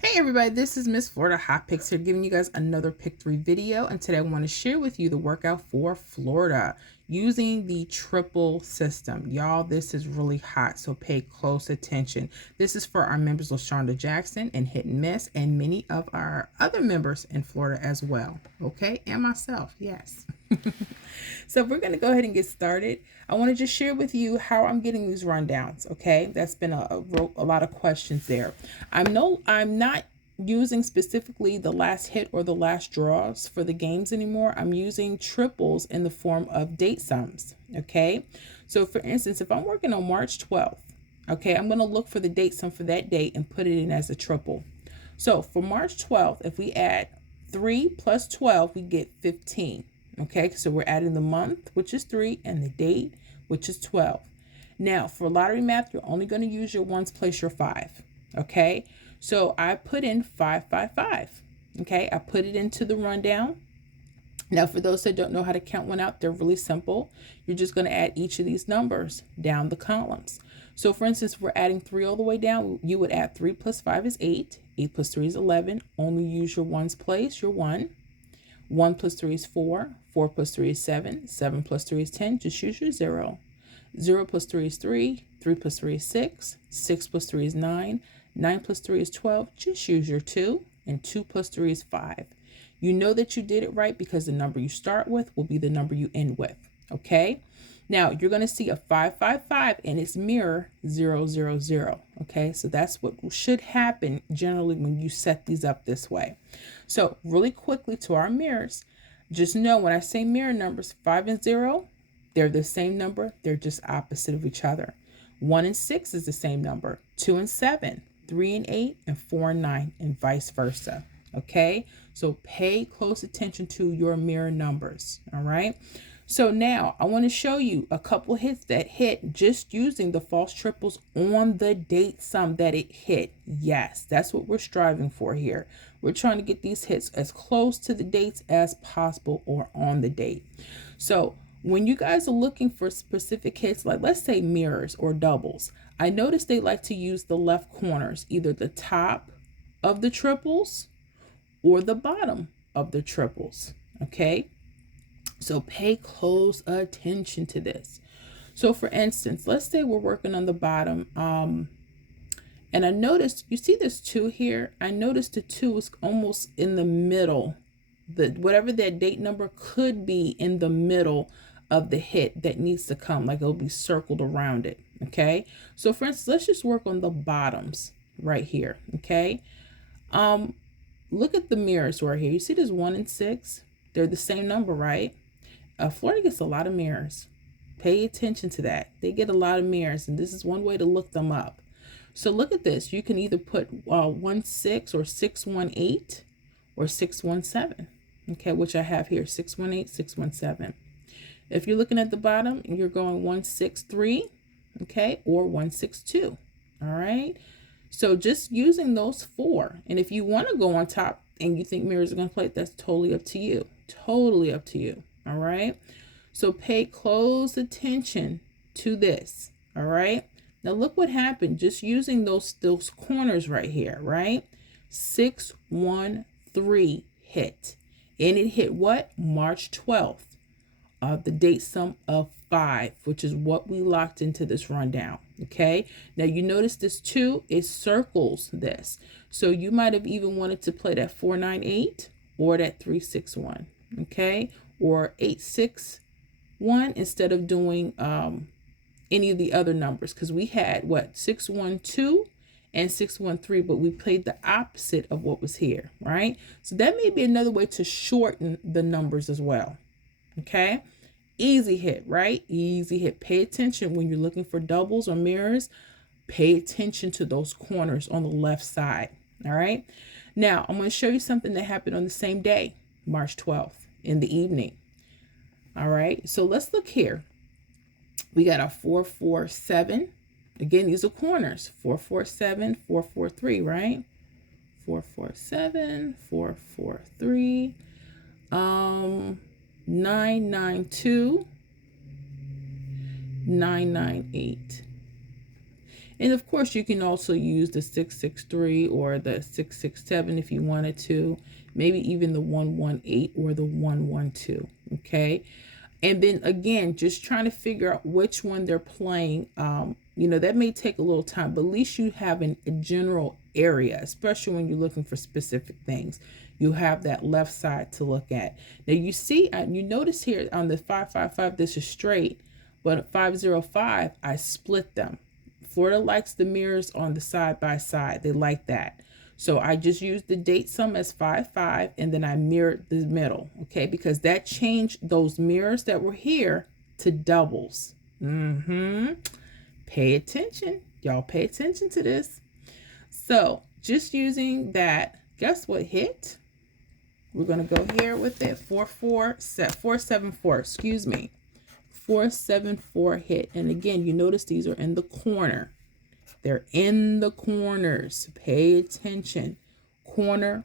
Hey everybody, this is Miss Florida Hot Picks here, giving you guys another pick 3 video, and today I want to share with you the workout for Florida using the triple system. Y'all, this is really hot, so pay close attention. This is for our members LaShonda Jackson and Hit and Miss, and many of our other members in Florida as well, okay? And myself, yes. So we're going to go ahead and get started. I want to just share with you how I'm getting these rundowns, okay? That's been a lot of questions there. I'm not using specifically the last hit or the last draws for the games anymore. I'm using triples in the form of date sums, okay? So for instance, if I'm working on March 12th, okay, I'm going to look for the date sum for that date and put it in as a triple. So for March 12th, if we add 3 plus 12, we get 15. Okay, so we're adding the month, which is 3, and the date, which is 12. Now, for lottery math, you're only going to use your ones plus your 5. Okay, so I put in 555. Okay, I put it into the rundown. Now, for those that don't know how to count one out, they're really simple. You're just going to add each of these numbers down the columns. So, for instance, we're adding 3 all the way down. You would add 3 plus 5 is 8. 8 plus 3 is 11. Only use your ones place, your 1. 1 plus 3 is 4. 4 plus 3 is 7. 7 plus 3 is 10. Just use your 0. 0 plus 3 is 3. 3 plus 3 is 6. 6 plus 3 is 9. 9 plus 3 is 12. Just use your 2. And 2 plus 3 is 5. You know that you did it right because the number you start with will be the number you end with. Okay? Now, you're going to see a 555 and its mirror 000. Okay, so that's what should happen generally when you set these up this way. So really quickly to our mirrors, just know when I say mirror numbers, 5 and 0, they're the same number. They're just opposite of each other. 1 and 6 is the same number. 2 and 7, 3 and 8, and 4 and 9, and vice versa. Okay, so pay close attention to your mirror numbers. All right. So now I want to show you a couple hits that hit just using the false triples on the date sum that it hit. Yes, that's what we're striving for here. We're trying to get these hits as close to the dates as possible or on the date. So when you guys are looking for specific hits, like let's say mirrors or doubles, I notice they like to use the left corners, either the top of the triples or the bottom of the triples. Okay. So pay close attention to this. So for instance, let's say we're working on the bottom. And I noticed, you see this 2 here? I noticed the 2 is almost in the middle. Whatever that date number could be in the middle of the hit that needs to come, like it'll be circled around it. Okay. So for instance, let's just work on the bottoms right here. Okay. Look at the mirrors right here. You see this 1 and 6? They're the same number, right? Florida gets a lot of mirrors. Pay attention to that. They get a lot of mirrors, and this is one way to look them up. So look at this. You can either put 1 6 or 6 1 8 or 6 1 7. Okay, which I have here, 6 1 8, 6 1 7. If you're looking at the bottom, you're going 1 6 3, okay, or 1 6 2. All right. So just using those 4, and if you want to go on top and you think mirrors are going to play, that's totally up to you. Totally up to you. All right. So pay close attention to this. All right. Now look what happened just using those corners right here, right? 6 1 3 hit. And it hit what? March 12th. The date sum of 5, which is what we locked into this rundown. Okay. Now you notice this 2, it circles this. So you might have even wanted to play that 4 9 8 or that 3 6 1. Okay. Or 8 6 1 instead of doing any of the other numbers, because we had what 6 1 2 and 6 1 3, but we played the opposite of what was here, right? So that may be another way to shorten the numbers as well. Okay, easy hit, right? Easy hit. Pay attention when you're looking for doubles or mirrors. Pay attention to those corners on the left side. All right. Now I'm going to show you something that happened on the same day, March 12th in the evening. All right. So let's look here. We got a 4 4 7. Again, these are corners. 4 4 7, 4 4 3, right? 4 4 7, 4 4 3. 9 9 2, 9 9 8. And of course, you can also use the 663 or the 667 if you wanted to, maybe even the 118 or the 112. Okay. And then again, just trying to figure out which one they're playing. That may take a little time, but at least you have a general area, especially when you're looking for specific things. You have that left side to look at. Now you see, you notice here on the 555, this is straight, but at 505, I split them. Florida likes the mirrors on the side by side. They like that. So I just used the date sum as 5-5, and then I mirrored the middle, okay? Because that changed those mirrors that were here to doubles. Pay attention. Y'all pay attention to this. So just using that, guess what hit? We're going to go here with it. 474, excuse me. 474 hit. And again, you notice these are in the corner. They're in the corners. Pay attention. Corner.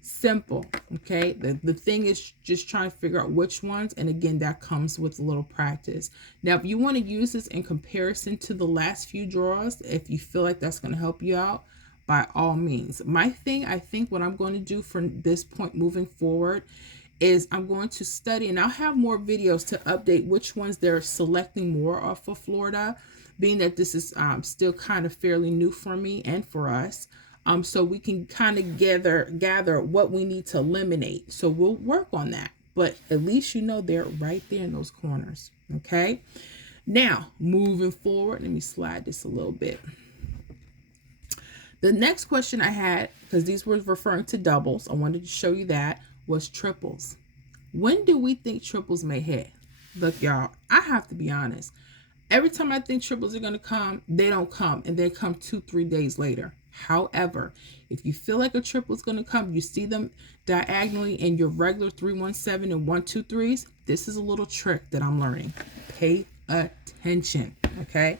Simple. Okay. The thing is just trying to figure out which ones. And again, that comes with a little practice. Now, if you want to use this in comparison to the last few draws, if you feel like that's going to help you out, by all means. My thing, I think what I'm going to do from this point moving forward is I'm going to study, and I'll have more videos to update which ones they're selecting more off of Florida, being that this is still kind of fairly new for me and for us. So we can kind of gather what we need to eliminate. So we'll work on that, but at least they're right there in those corners. Okay. Now moving forward, let me slide this a little bit. The next question I had, because these were referring to doubles, I wanted to show you that, was triples. When do we think triples may hit? Look, y'all, I have to be honest. Every time I think triples are going to come, they don't come, and they come 2-3 days later. However, if you feel like a triple is going to come, you see them diagonally in your regular 317 and 123s, this is a little trick that I'm learning. Pay attention, okay?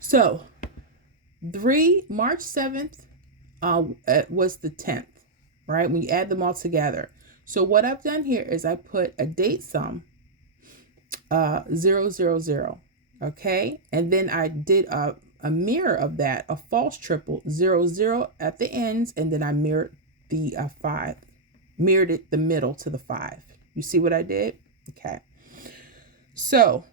So, March 7th was the 10th, right? When you add them all together. So what I've done here is I put a date sum, 000, okay? And then I did a mirror of that, a false triple, 00 at the ends, and then I mirrored the 5, mirrored it the middle to the 5. You see what I did? Okay. So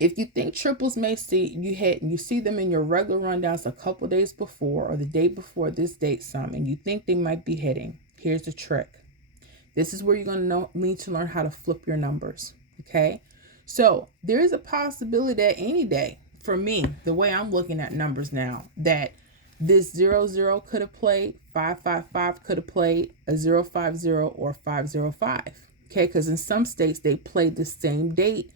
if you think triples may you see them in your regular rundowns a couple days before or the day before this date sum, and you think they might be hitting, here's the trick. This is where you're going to need to learn how to flip your numbers. Okay. So there is a possibility that any day, for me, the way I'm looking at numbers now, that this 00 could have played, 555 could have played, a 050 or 505. Okay. Because in some states, they played the same date,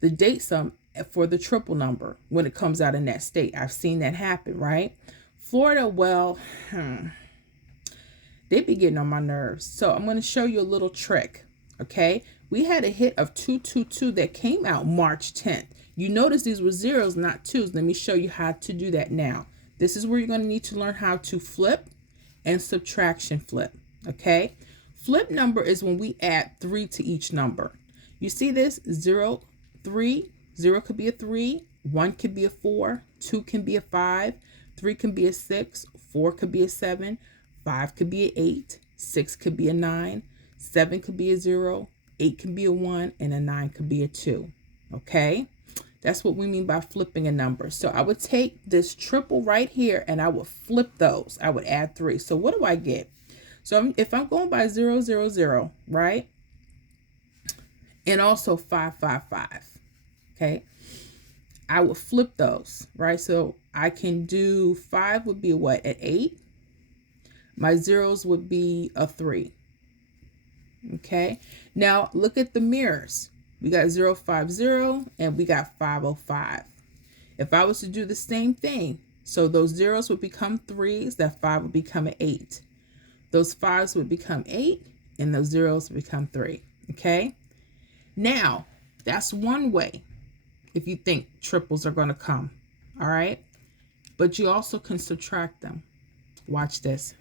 the date sum for the triple number when it comes out in that state. I've seen that happen, right? Florida, well, they be getting on my nerves. So I'm going to show you a little trick, okay? We had a hit of 222 that came out March 10th. You notice these were zeros, not twos. Let me show you how to do that now. This is where you're going to need to learn how to flip and subtraction flip, okay? Flip number is when we add 3 to each number. You see this? 0, 3, 0 could be a 3, 1 could be a 4, 2 can be a 5, 3 can be a 6, 4 could be a 7, 5 could be an 8, 6 could be a 9, 7 could be a 0, 8 could be a 1, and a 9 could be a 2. Okay? That's what we mean by flipping a number. So I would take this triple right here and I would flip those. I would add 3. So what do I get? So if I'm going by 000, right? And also 555. Okay? I would flip those, right? So I can do 5 would be what? At 8. My zeros would be a 3. Okay. Now look at the mirrors. We got 050 and we got 505. If I was to do the same thing, so those zeros would become 3s, that 5 would become an 8. Those 5s would become 8 and those zeros would become 3. Okay. Now that's one way if you think triples are going to come. All right. But you also can subtract them. Watch this.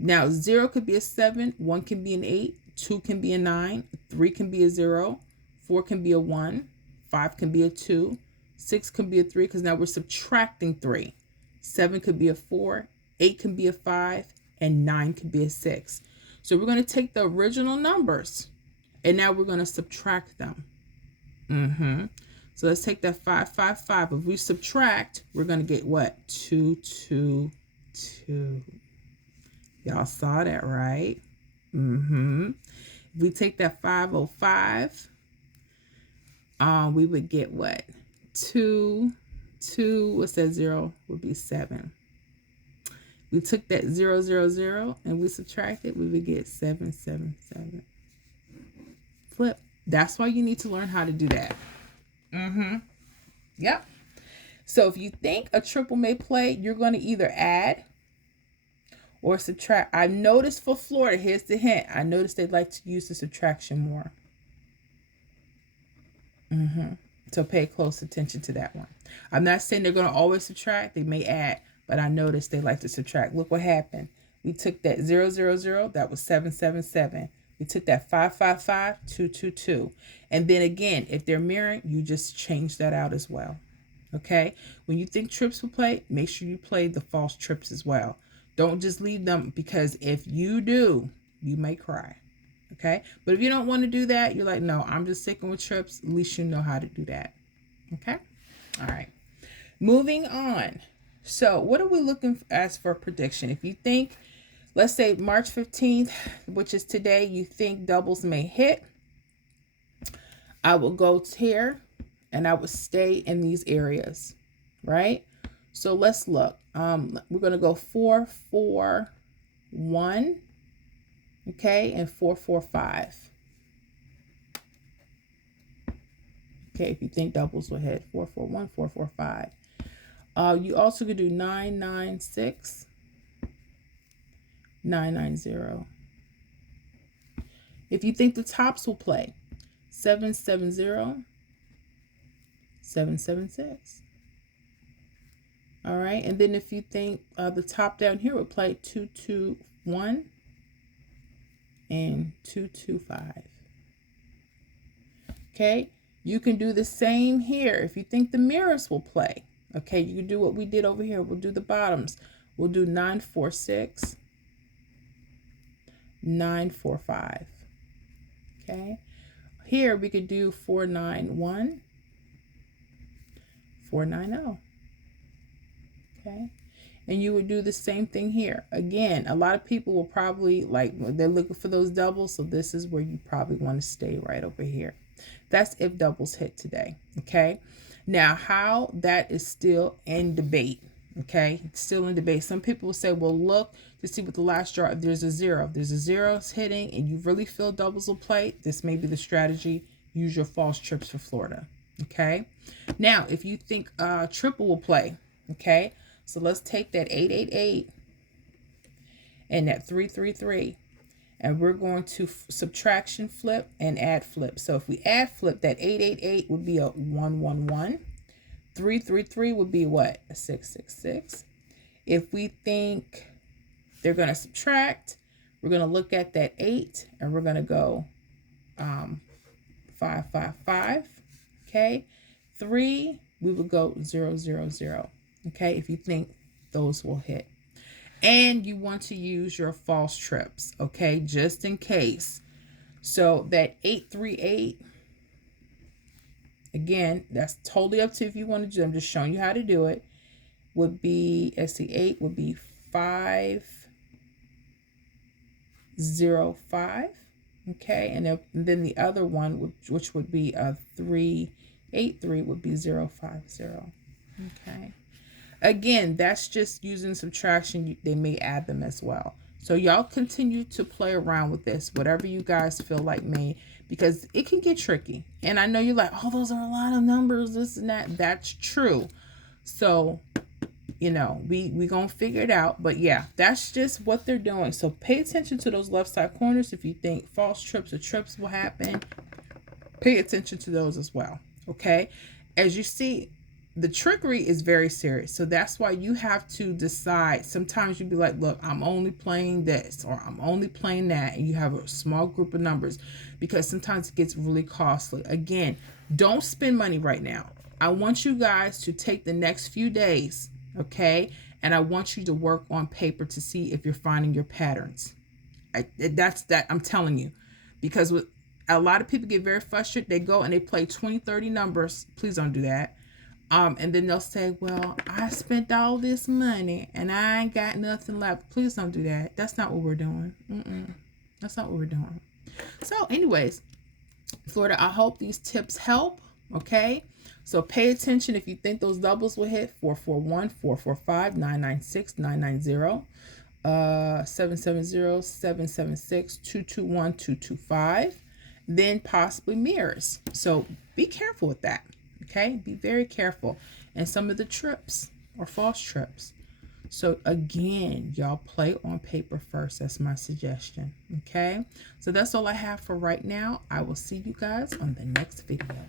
Now, 0 could be a 7, 1 can be an 8, 2 can be a 9, 3 can be a 0, 4 can be a 1, 5 can be a 2, 6 can be a 3 because now we're subtracting 3. 7 could be a 4, 8 can be a 5, and 9 can be a 6. So we're going to take the original numbers and now we're going to subtract them. So let's take that 5, 5, 5. If we subtract, we're going to get what? 2, 2, 2. Y'all saw that, right? If we take that 505, we would get what? 2, 2, what's that 0? Would be 7. We took that 0, 0, 0, and we subtracted, we would get 7, 7, 7. Flip. That's why you need to learn how to do that. Yep. So if you think a triple may play, you're going to either add or subtract. I noticed for Florida, here's the hint. I noticed they like to use the subtraction more. So pay close attention to that one. I'm not saying they're going to always subtract. They may add, but I noticed they like to subtract. Look what happened. We took that 0, 0, 0. That was 7, 7, 7. We took that 5, 5, 5, 2, 2, 2. And then again, if they're mirroring, you just change that out as well. Okay? When you think trips will play, make sure you play the false trips as well. Don't just leave them, because if you do, you may cry. Okay? But if you don't want to do that, you're like, no, I'm just sticking with trips. At least you know how to do that. Okay? All right. Moving on. So what are we looking as for a prediction? If you think, let's say March 15th, which is today, you think doubles may hit, I will go here and I will stay in these areas, right? So let's look. We're going to go 4, 4, 1, okay, and 4, 4, 5. Okay, if you think doubles will hit 4, 4, 1, 4, 4, 5. You also could do 9, 9, 6. 990. If you think the tops will play, 770, 776. All right, and then if you think the top down here would play 221 and 225. Okay, you can do the same here. If you think the mirrors will play, okay, you can do what we did over here. We'll do the bottoms. We'll do 946. 945. Okay, here we could do 491, 490. Okay, and you would do the same thing here. Again, a lot of people will probably they're looking for those doubles, so this is where you probably want to stay right over here. That's if doubles hit today. Okay, now how that is still in debate. Okay, it's still in debate. Some people will say, well, look to see what the last draw, if there's a 0. If there's a 0 hitting and you really feel doubles will play, this may be the strategy. Use your false trips for Florida. Okay, now if you think triple will play, okay, so let's take that 888 and that 333, and we're going to subtraction flip and add flip. So if we add flip, that 888 would be a 111. 333 would be what? A 666. If we think they're going to subtract, we're going to look at that 8 and we're going to go 555. Okay. 3, we would go 0, 0, 0. Okay. If you think those will hit. And you want to use your false trips. Okay. Just in case. So that 838. Again, that's totally up to you if you want to do. I'm just showing you how to do it. Would be SC8 would be 505. Okay, and then the other one, which would be 383, would be 050. Okay. Again, that's just using subtraction. They may add them as well. So y'all continue to play around with this, whatever you guys feel like may, because it can get tricky. And I know you're like, oh, those are a lot of numbers, this and that. That's true. So, you know, we gonna figure it out. But yeah, that's just what they're doing. So pay attention to those left side corners. If you think false trips or trips will happen, pay attention to those as well. Okay. As you see, the trickery is very serious. So that's why you have to decide. Sometimes you'd be like, look, I'm only playing this or I'm only playing that. And you have a small group of numbers, because sometimes it gets really costly. Again, don't spend money right now. I want you guys to take the next few days, okay? And I want you to work on paper to see if you're finding your patterns. That's that, I'm telling you. Because with a lot of people get very frustrated. They go and they play 20, 30 numbers. Please don't do that. And then they'll say, well, I spent all this money and I ain't got nothing left. Please don't do that. That's not what we're doing. That's not what we're doing. So anyways, Florida, I hope these tips help. Okay. So pay attention if you think those doubles will hit. 441, 445, 996, 990, 770, 776, 221, 225. Then possibly mirrors. So be careful with that. Okay, be very careful. And some of the trips are false trips. So again, y'all play on paper first. That's my suggestion. Okay, so that's all I have for right now. I will see you guys on the next video.